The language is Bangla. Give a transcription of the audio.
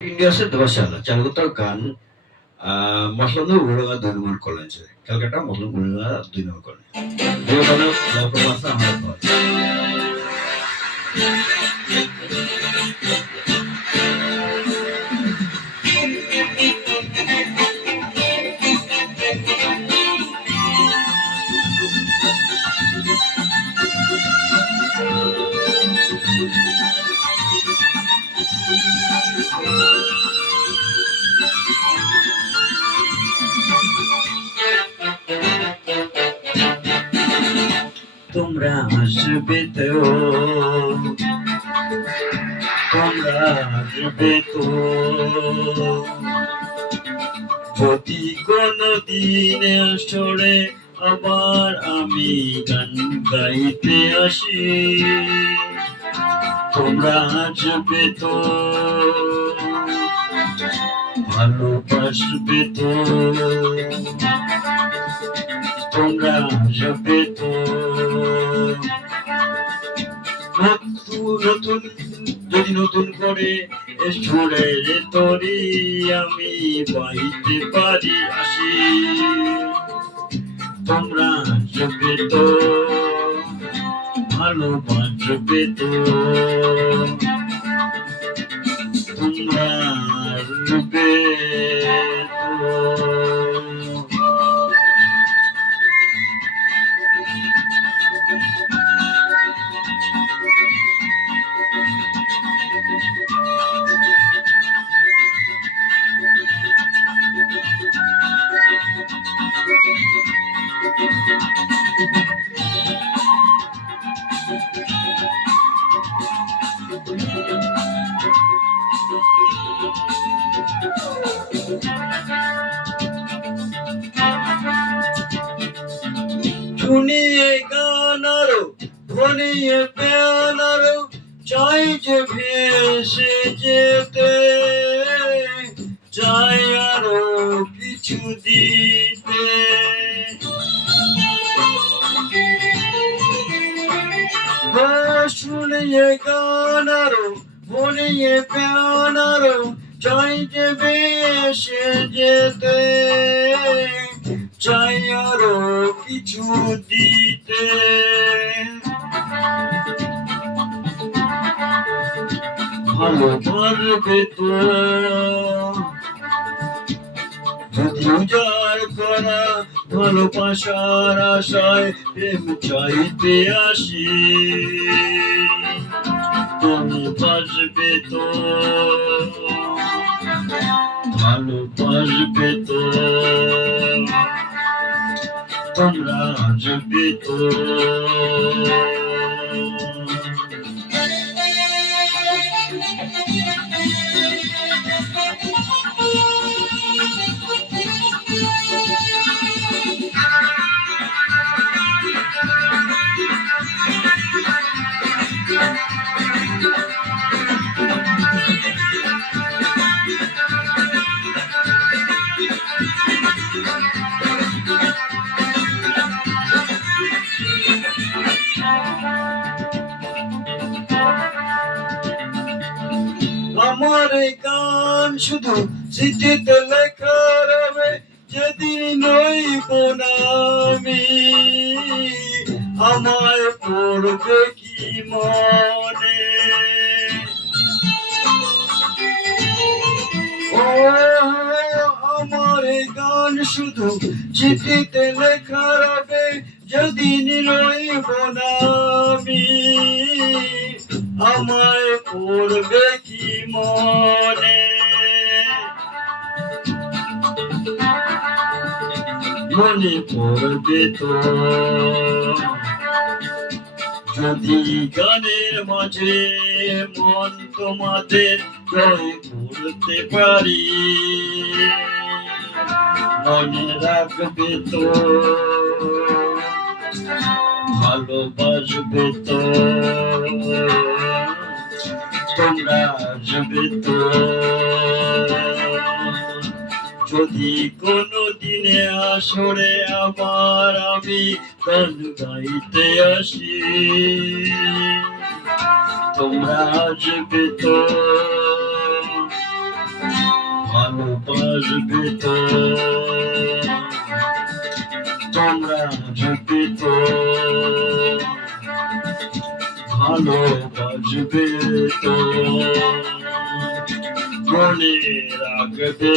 India dewasa Calcutta kan maksudnya udah dua nomor college Calcutta maksudnya udah dua nomor college dia kalau lakukan masa apa তোমরা আসবে তো তোমরা আসবে তো যদি কোনো দিনে আসরে আবার আমি গান গাইতে আসি তোমরা আসবে তো ভালোবাসবে তো তোমরা আসবে তো নতুন যদি নতুন করে সুরের তরি আমি বাইতে পারি আসি তোমরা আসবে তো ভালোবাসবে তো তোমরা আসবে তো শুনিয়ে গান আরো ধনিয়ে প্যান আরো চাই যে ভেসে যেতে চাই আরো কিছু দিতে শুনিয়ে গান আরো ধনিয়ে প্যান আরো চাই যে ভেসে যেতে চাই আরো কিছু দিতে ভালোবাসবে তো যদি উজাড় করা ভালোবাসার আশায় প্রেম চাইতে আসি তুমি বাসবে তো ভালোবাসবে তো তোমরা আসবে তো আমার এই গান শুধু চিঠিতে লেখা রবে যেদিন নইব না আমি আমায় পড়বে কি মনে ও আমার এই গান শুধু চিঠিতে লেখা রবে যেদিন রইব না আমি আমায় পড়বে কি মনে মনে পড়বে তো যদি গানের মাঝে মন তোমাদের জয় করতে পারি মনে রাখবে তো ভালোবাসবে তো তোমরা আসবে তো যদি কোনো দিনে আসরে আবার আমি গান গাইতে আসি তোমরা আসবে তো ভালোবাসবে তো, তোমরা জীবিত ভালোবাসবে তো, মনে রাখবে তো।